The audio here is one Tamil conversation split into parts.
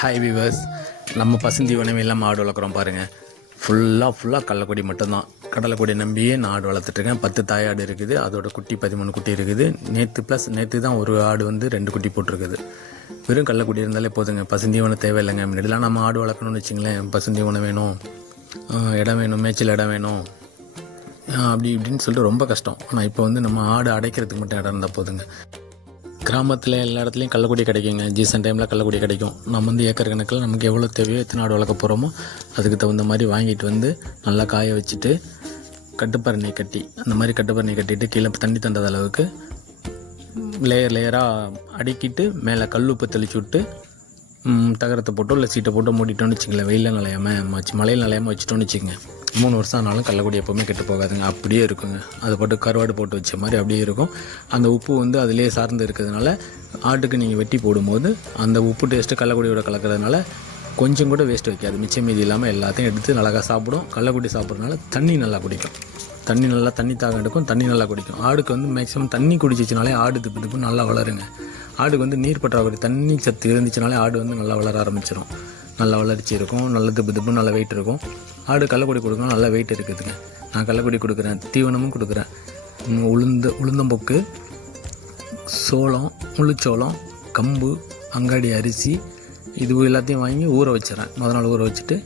ஹாய் விவர்ஸ் நம்ம பசுந்தீவனமே இல்லாமல் ஆடு வளர்க்குறோம் பாருங்கள் ஃபுல்லாக ஃபுல்லாக கடலக்கொடி மட்டும்தான். கடலைக்கொடி நம்பியே நான் ஆடு வளர்த்துட்ருக்கேன். பத்து தாயாடு இருக்குது. அதோட குட்டி பதிமூணு குட்டி இருக்குது. நேற்று ப்ளஸ் நேற்று தான் ஒரு ஆடு வந்து ரெண்டு குட்டி போட்டிருக்குது. வெறும் கள்ளக்குடி இருந்தாலே போதுங்க. பசுந்தீவனம் தேவையில்லைங்க. முன்னாடிலாம் நம்ம ஆடு வளர்க்கணும்னு வச்சிங்களேன். பசுந்தீவனம் வேணும். இடம் வேணும். மேய்ச்சல் இடம் வேணும். அப்படி இப்படின்னு சொல்லிட்டு ரொம்ப கஷ்டம். ஆனால் இப்போ வந்து நம்ம ஆடு அடைக்கிறதுக்கு மட்டும் இடம் இருந்தால் போதுங்க. கிராமத்தில் எல்லா இடத்துலையும் கள்ளக்குடி கிடைக்குங்க. ஜீசன் டைமில் கள்ளக்குடி கிடைக்கும். நம்ம வந்து ஏக்கர் கணக்கில் நமக்கு எவ்வளோ தேவையோ எத்தனை ஆடு வளர்க்க போகிறோமோ அதுக்கு தகுந்த மாதிரி வாங்கிட்டு வந்து நல்லா காய வச்சுட்டு கட்டுப்பரணை கட்டி அந்த மாதிரி கட்டுப்பரணை கட்டிட்டு கீழே தண்ணி தண்டாத அளவுக்கு லேயர் லேயராக அடுக்கிட்டு மேலே கல் உப்பு தெளிச்சு விட்டு தகரத்தை போட்டோ இல்லை சீட்டை போட்டோ மூடிட்டோன்னு வச்சுங்களேன் வெயிலில் நிலையாமல் வச்சு மழையில் நலையாமல் வச்சுட்டோம்னு வச்சுக்கோங்க. மூணு வருஷம் ஆனாலும் கள்ளக்குடி எப்போவுமே கெட்டு போகாதுங்க. அப்படியே இருக்குங்க. அது போட்டு கருவாடு போட்டு வச்ச மாதிரி அப்படியே இருக்கும். அந்த உப்பு வந்து அதிலே சார்ந்து இருக்கிறதுனால ஆட்டுக்கு நீங்கள் வெட்டி போடும்போது அந்த உப்பு டேஸ்ட்டு கள்ளக்குடியோட கலக்கிறதுனால கொஞ்சம் கூட வேஸ்ட் வைக்காது. மிச்சம் மீதி இல்லாமல் எல்லாத்தையும் எடுத்து அழகாக சாப்பிடும். கள்ளக்குடி சாப்பிட்றதுனால தண்ணி நல்லா குடிக்கும். தண்ணி நல்லா தண்ணி தாகம் எடுக்கும். தண்ணி நல்லா குடிக்கும். ஆடுக்கு வந்து மேக்ஸிமம் தண்ணி குடிச்சிச்சுனாலே ஆடு திப்பு திப்பு நல்லா வளருங்க. ஆடுக்கு வந்து நீர் பற்றாக்குறை தண்ணி சத்து இருந்துச்சுனாலே ஆடு வந்து நல்லா வளர ஆரம்பிச்சிடும் நல்லா வளர்ச்சி இருக்கும் நல்ல திப்பு திப்பு நல்ல வெயிட் இருக்கும். ஆடு கள்ளக்குடி கொடுக்கணும் நல்லா வெயிட் இருக்குதுங்க. நான் கள்ளக்குடி கொடுக்குறேன் தீவனமும் கொடுக்குறேன். உளுந்த உளுந்தம்பொக்கு சோளம் முழுச்சோளம் கம்பு அங்காடி அரிசி இது எல்லாத்தையும் வாங்கி ஊற வச்சிடறேன். முத நாள் ஊற வச்சுட்டு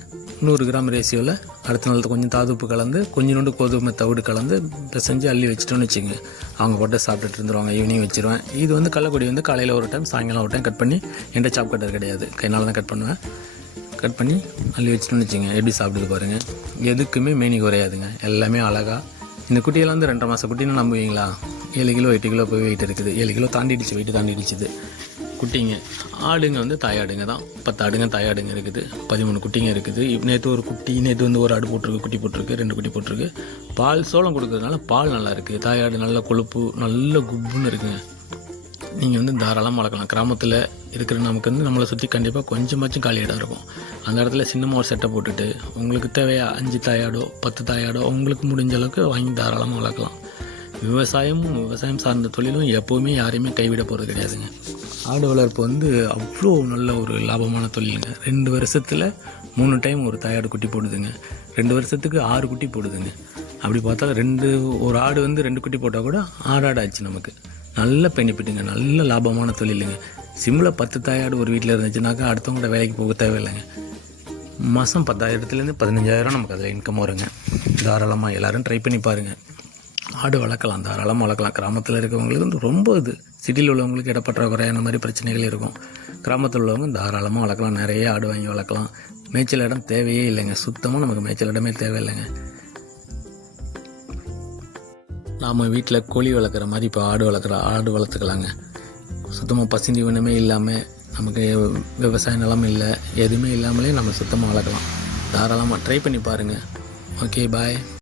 நூறு கிராம் ரேசியோவில் அடுத்த நாள் கொஞ்சம் தாதுப்பு கலந்து கொஞ்சோண்டு கோதுமை தவிடு கலந்து பிசைஞ்சு அள்ளி வச்சிட்டோன்னு வச்சுங்க அவங்க போட்டு சாப்பிட்டுட்டு இருந்துருவாங்க ஈவினிங் வச்சுருவேன். இது வந்து கள்ளக்குடி வந்து காலையில் ஒரு டைம் சாயங்காலம் ஒரு டைம் கட் பண்ணி என்கிட்ட சாப் கட்டர் கிடையாது. கைனால தான் கட் பண்ணுவேன். கட் பண்ணி அள்ளி வச்சுட்டோம்னு வச்சுங்க. எப்படி சாப்பிடுது பாருங்கள் எதுக்குமே மேனி குறையாதுங்க. எல்லாமே அழகாக இந்த குட்டியெல்லாம் வந்து ரெண்டரை மாதம் குட்டின்னு நம்புவீங்களா? ஏழு கிலோ எட்டு கிலோ போய் வெயிட் இருக்குது. ஏழு கிலோ தாண்டிடுச்சு வெயிட் தாண்டிடுச்சுது. குட்டிங்க. ஆடுங்க வந்து தாயாடுங்க தான். பத்து ஆடுங்க தாயாடுங்க இருக்குது. பதிமூணு குட்டிங்க இருக்குது. நேற்று ஒரு குட்டி நேற்று வந்து ஒரு ஆடு போட்டிருக்கு குட்டி போட்டிருக்கு ரெண்டு குட்டி போட்டிருக்கு. பால் சோளம் கொடுக்கறதுனால பால் நல்லா இருக்குது தாயாடு நல்ல கொழுப்பு நல்ல குப்புன்னு இருக்குங்க. நீங்கள் வந்து தாராளமாக வளர்க்கலாம். கிராமத்தில் இருக்கிற நமக்கு வந்து நம்மளை சுற்றி கண்டிப்பாக கொஞ்சமாச்சும் காலி இடம் இருக்கும். அந்த இடத்துல சின்னமாக ஒரு செட்டை போட்டுட்டு உங்களுக்கு தேவையா அஞ்சு தாயாடோ பத்து தாயாடோ உங்களுக்கு முடிஞ்ச அளவுக்கு வாங்கி தாராளமாக வளர்க்கலாம். விவசாயமும் விவசாயம் சார்ந்த தொழிலும் எப்போவுமே யாரையுமே கைவிட போகிறது கிடையாதுங்க. ஆடு வளர்ப்பு வந்து அவ்வளோ நல்ல ஒரு லாபமான தொழிலுங்க. ரெண்டு வருஷத்தில் மூணு டைம் ஒரு தாயாடு குட்டி போடுதுங்க. ரெண்டு வருஷத்துக்கு ஆறு குட்டி போடுதுங்க. அப்படி பார்த்தா ரெண்டு ஒரு ஆடு வந்து ரெண்டு குட்டி போட்டால் கூட ஆறு ஆடு ஆச்சு நமக்கு. நல்ல பெனிஃபிட்டுங்க நல்ல லாபமான தொழிலுங்க. சிம்மில் பத்து தாயாடு ஒரு வீட்டில் இருந்துச்சுனாக்கா அடுத்தவங்கள்ட்ட வேலைக்கு போக தேவையில்லைங்க. மாதம் பத்தாயிரத்துலேருந்து பதினஞ்சாயிரம் நமக்கு அதில் இன்கம் வருங்க. தாராளமாக எல்லாரும் ட்ரை பண்ணி பாருங்கள் ஆடு வளர்க்கலாம் தாராளமாக வளர்க்கலாம். கிராமத்தில் இருக்கிறவங்களுக்கு வந்து ரொம்ப இது. சிட்டியில் உள்ளவங்களுக்கு இடப்பற்றாக்குறையான மாதிரி பிரச்சனைகள் இருக்கும். கிராமத்தில் உள்ளவங்க தாராளமாக வளர்க்கலாம். நிறைய ஆடு வாங்கி வளர்க்கலாம். மேய்ச்சல் இடம் தேவையே இல்லைங்க. சுத்தமாக நமக்கு மேய்ச்சல் இடமே தேவையில்லைங்க. நாம் வீட்டில் கோழி வளர்க்குற மாதிரி இப்போ ஆடு வளர்க்குற ஆடு வளர்த்துக்கலாங்க. சுத்தமாக பசுந்தீவனமே இல்லாமல் நமக்கு விவசாய நிலம் இல்லை எதுவுமே இல்லாமலே நம்ம சுத்தமாக வளர்க்கலாம். தாராளமாக ட்ரை பண்ணி பாருங்கள் ஓகே பாய்